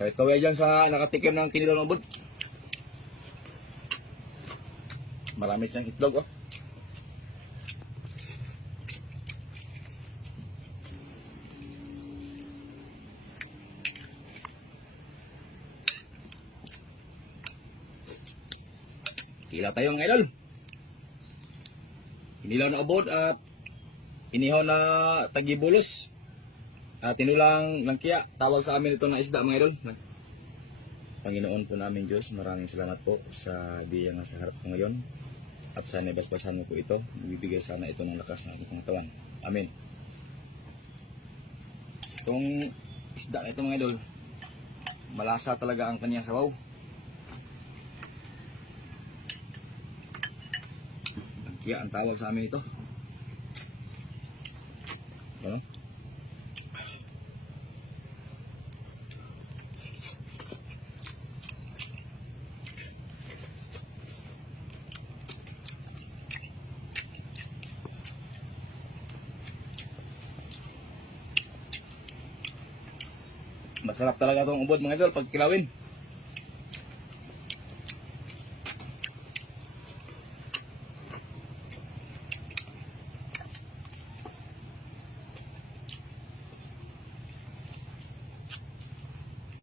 Kahit kaway dyan sa nakatikim ng kinilaw ng ubod. Marami siyang itlog, oh. Kila tayo mga idol. Kinilaw na ubod at inihaw na tagibulos. At tinulang langkya. Tawag sa amin ito na isda mga idol. Panginoon po namin Diyos, maraming salamat po sa biyaya nga sa harap ko ngayon. At sana basbasan mo po ito. Bibigay sana ito ng lakas ng aking katawan. Amen. Itong isda na ito mga idol, malasa talaga ang kanyang sabaw. Langkya ang tawag sa amin ito. Ano? Masarap talaga itong ubod mga idol pag kilawin.